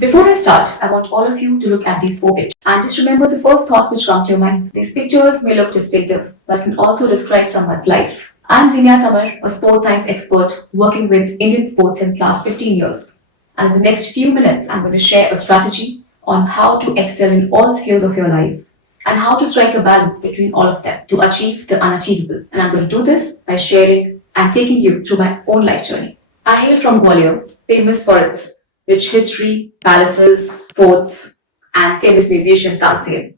Before I start, I want all of you to look at these four pictures and just remember the first thoughts which come to your mind. These pictures may look distinctive, but can also describe someone's life. I'm Zinia Samar, a sports science expert working with Indian sports since last 15 years. And in the next few minutes, I'm going to share a strategy on how to excel in all spheres of your life and how to strike a balance between all of them to achieve the unachievable. And I'm going to do this by sharing and taking you through my own life journey. I hail from Gwalior, famous for its rich history, palaces, forts, and famous musician Tansen.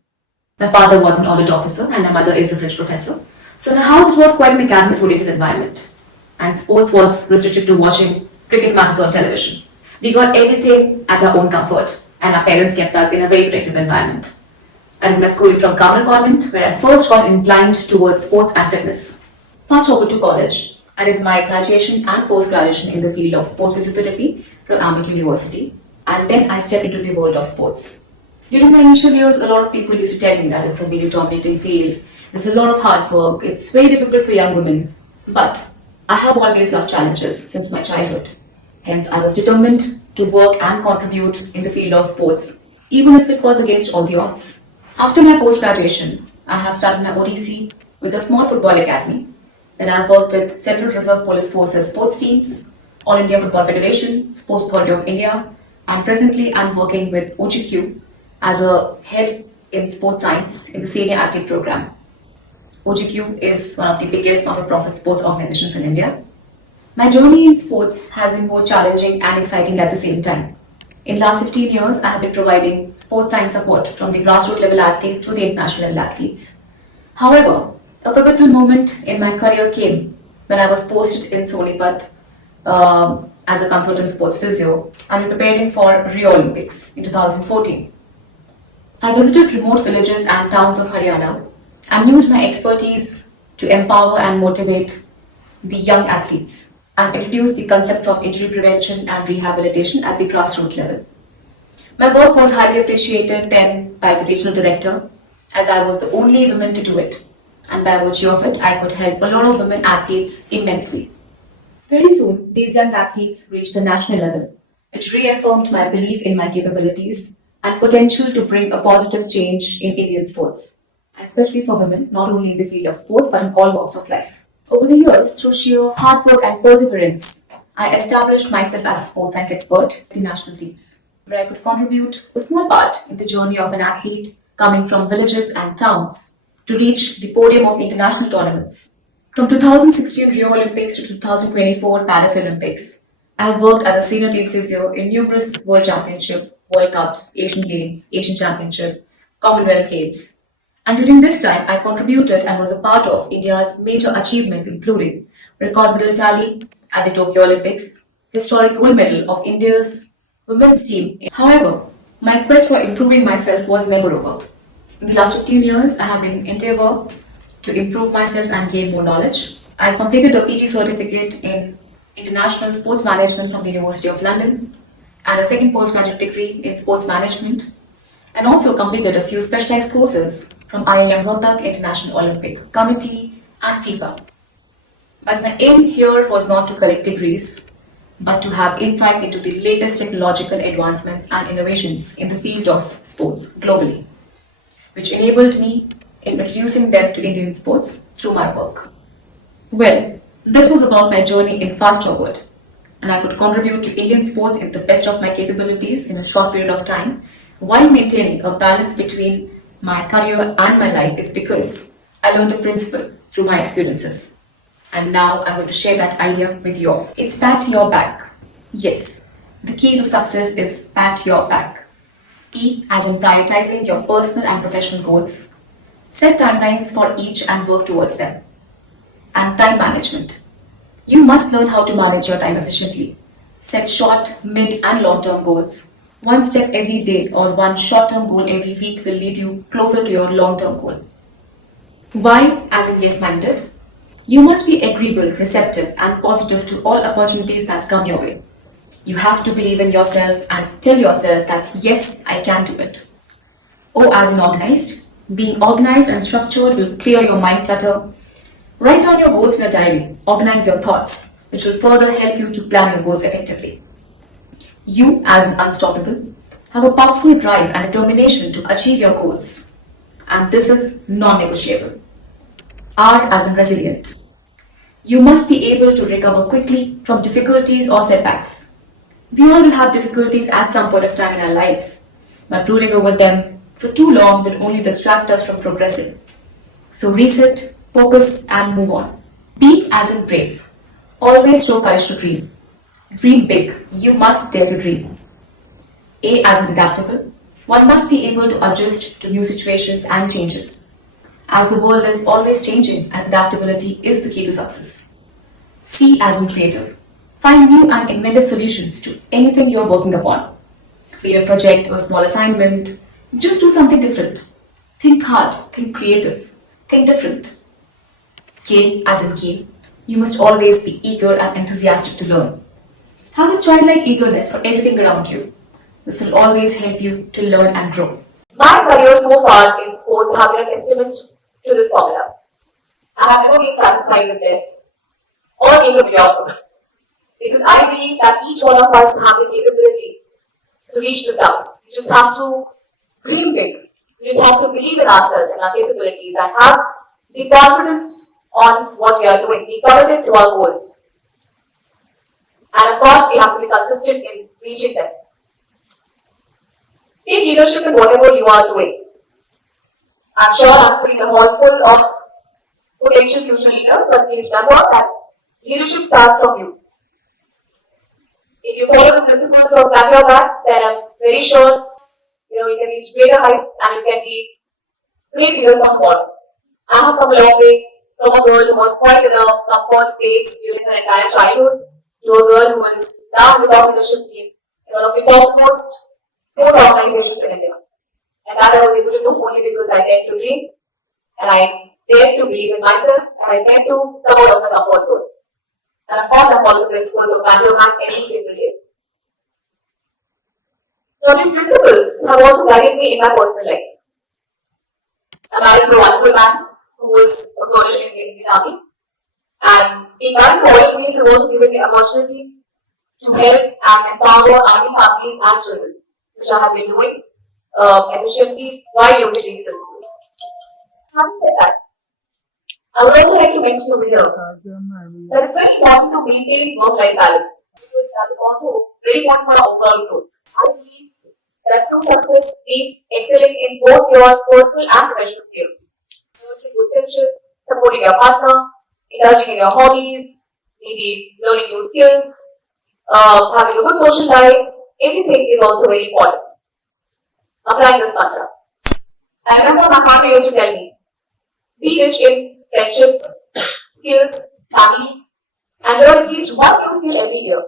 My father was an audit officer and my mother is a French professor. So in the house it was quite an academics-oriented environment. And sports was restricted to watching cricket matches on television. We got everything at our own comfort and our parents kept us in a very protective environment. I did my schooling from Carmel Convent where I first got inclined towards sports and fitness. Fast forward to college. I did my graduation and post-graduation in the field of sports physiotherapy from Ambit University, and then I stepped into the world of sports. During my initial years, a lot of people used to tell me that it's a very dominating field, there's a lot of hard work, it's very difficult for young women. But I have always loved challenges since my childhood. Hence, I was determined to work and contribute in the field of sports, even if it was against all the odds. After my post-graduation, I have started my ODC with a small football academy. Then I've worked with Central Reserve Police Forces sports teams, All India Football Federation, Sports Authority of India, and presently I'm working with OGQ as a head in sports science in the senior athlete program. OGQ is one of the biggest not-for-profit sports organizations in India. My journey in sports has been both challenging and exciting at the same time. In the last 15 years, I have been providing sports science support from the grassroots level athletes to the international level athletes. However, a pivotal moment in my career came when I was posted in Sonipat as a consultant sports physio and preparing for Rio Olympics in 2014. I visited remote villages and towns of Haryana and used my expertise to empower and motivate the young athletes and introduce the concepts of injury prevention and rehabilitation at the grassroots level. My work was highly appreciated then by the regional director as I was the only woman to do it. And by virtue of it, I could help a lot of women athletes immensely. Very soon, these young athletes reached the national level, which reaffirmed my belief in my capabilities and potential to bring a positive change in Indian sports, especially for women, not only in the field of sports but in all walks of life. Over the years, through sheer hard work and perseverance, I established myself as a sports science expert in the national teams, where I could contribute a small part in the journey of an athlete coming from villages and towns to reach the podium of international tournaments. From 2016 Rio Olympics to 2024 Paris Olympics, I have worked as a senior team physio in numerous World Championship, World Cups, Asian Games, Asian Championship, Commonwealth Games. And during this time, I contributed and was a part of India's major achievements including record medal tally at the Tokyo Olympics, historic gold medal of India's women's team. However, my quest for improving myself was never over. In the last 15 years, I have been endeavor to improve myself and gain more knowledge. I completed a PG certificate in International Sports Management from the University of London and a second postgraduate degree in Sports Management and also completed a few specialized courses from IIM Rohtak International Olympic Committee and FIFA. But my aim here was not to collect degrees, but to have insights into the latest technological advancements and innovations in the field of sports globally, which enabled me in introducing them to Indian sports through my work. Well, this was about my journey in fast forward, and I could contribute to Indian sports in the best of my capabilities in a short period of time while maintaining a balance between my career and my life is because I learned a principle through my experiences. And now I'm going to share that idea with you all. It's pat your back. Yes, the key to success is pat your back. P as in prioritizing your personal and professional goals. Set timelines for each and work towards them. And time management. You must learn how to manage your time efficiently. Set short, mid and long-term goals. One step every day or one short-term goal every week will lead you closer to your long-term goal. Y as in yes-minded. You must be agreeable, receptive and positive to all opportunities that come your way. You have to believe in yourself and tell yourself that yes, I can do it. O as in organized. Being organized and structured will clear your mind clutter. Write down your goals in a diary. Organize your thoughts, which will further help you to plan your goals effectively. You as in unstoppable. have a powerful drive and determination to achieve your goals. And this is non-negotiable. R as in resilient. You must be able to recover quickly from difficulties or setbacks. We all will have difficulties at some point of time in our lives, but brooding over them for too long will only distract us from progressing. So reset, focus, and move on. B as in brave. Always show courage to dream. Dream big. You must dare to dream. A as in adaptable. One must be able to adjust to new situations and changes. As the world is always changing and adaptability is the key to success. C as in creative. Find new and inventive solutions to anything you're working upon. Be it a project or a small assignment, just do something different. Think hard, think creative, think different. K as in keen. You must always be eager and enthusiastic to learn. Have a childlike eagerness for everything around you. This will always help you to learn and grow. My career so far in sports have been a testament to this formula. I have never been satisfied with this or being a mediocre because I believe that each one of us have the capability to reach the stars. We just have to dream big. We just have to believe in ourselves and our capabilities and have the confidence on what we are doing. Be committed to our goals. And of course, we have to be consistent in reaching them. Take leadership in whatever you are doing. I'm sure I'm sitting in a hall full of potential future leaders, but please remember that leadership starts from you. If you follow the principles of pat your back, then I'm very sure you can reach greater heights and you can be great leaders on board. I have come a long way from a girl who was quite in a comfort space during her entire childhood to a girl who is now in the top leadership team in one of the topmost sports organizations in India. And that I was able to do only because I dared to dream and I dared to believe in myself and I dared to come out of my comfort zone. And of course, I follow the principles of Bangalore Man every single day. Now, these principles have also guided me in my personal life. I'm married to a wonderful man who is a colonel in the Indian Army. And being married to all means has also given me an opportunity to help and empower army families and children, which I have been doing efficiently by using these principles. Having said that, I would also like to mention over here that it's very important to maintain work-life balance because that is also very important for our overall growth. I believe that true success means excelling in both your personal and professional skills. Nurturing good friendships, supporting your partner, indulging in your hobbies, maybe learning new skills, having a good social life, everything is also very important. Applying this mantra. I remember my father used to tell me, be rich in friendships, skills, family, and learn at least one new skill every year.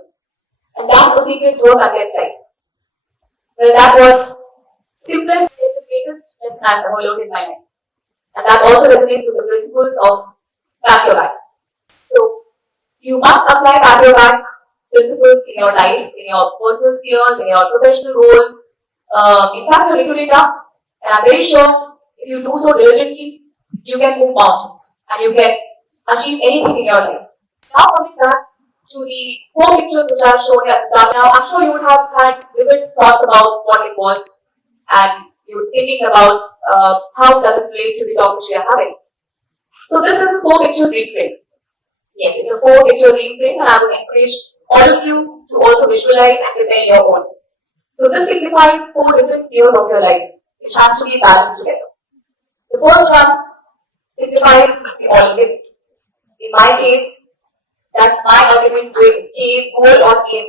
And that's the secret to a career life. Well, that was simplest yet the greatest lesson I've ever learned in my life. And that also resonates with the principles of pat your back. So, you must apply pat your back principles in your life, in your personal spheres, in your professional goals, in fact, your day-to-day tasks. And I'm very sure if you do so diligently, you can move mountains and you can achieve anything in your life. Now, coming back to the 4 pictures which I have shown you at the start. Now, I'm sure you would have had vivid thoughts about what it was and you were thinking about how does it relate to the talk which we are having. So, this is a 4-picture dream frame. Yes, it's a 4-picture dream frame and I would encourage all of you to also visualize and prepare your own. So, this signifies 4 different spheres of your life which has to be balanced together. The first one signifies the Olympics. In my case, that's my ultimate goal or aim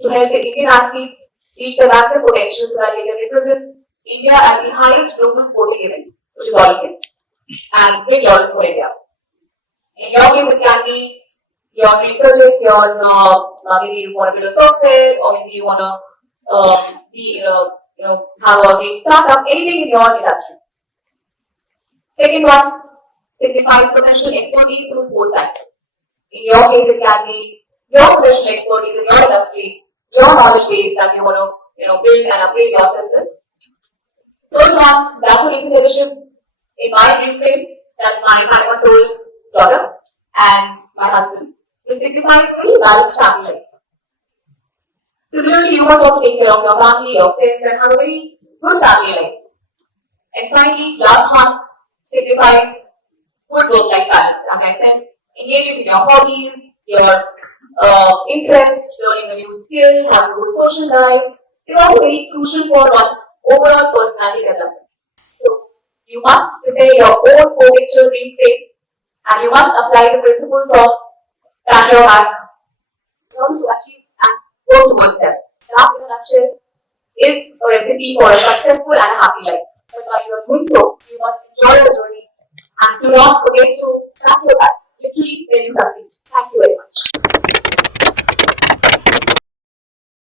to help the Indian athletes reach their massive potential so that they can represent India at the highest global sporting event, which is Olympics, and bring laurels for India. In your case, it can be your dream project, your maybe you want to build a software, or maybe you want to have a great startup, anything in your industry. Second one signifies professional expertise through sports science. In your case, it can be your professional expertise in your industry, your knowledge base that you want to build and upgrade yourself with. Third one, that's a recent addition in my dream frame. That's my 5-month-old daughter and my husband, which signifies very balanced family life. Similarly, you must also take care of your family, your friends, and have a very good family life. And finally, last one signifies good work-life balance. As I said, engaging in your hobbies, your interests, learning a new skill, having a good social life is also very crucial for one's overall personality development. So, you must prepare your own four-picture dream frame, and you must apply the principles of pack your bag in order to achieve and work towards them. That, in a nutshell, is a recipe for a successful and a happy life. But while you are doing so, you must enjoy the journey and do not forget to pack your bag literally when you succeed. Thank you very much.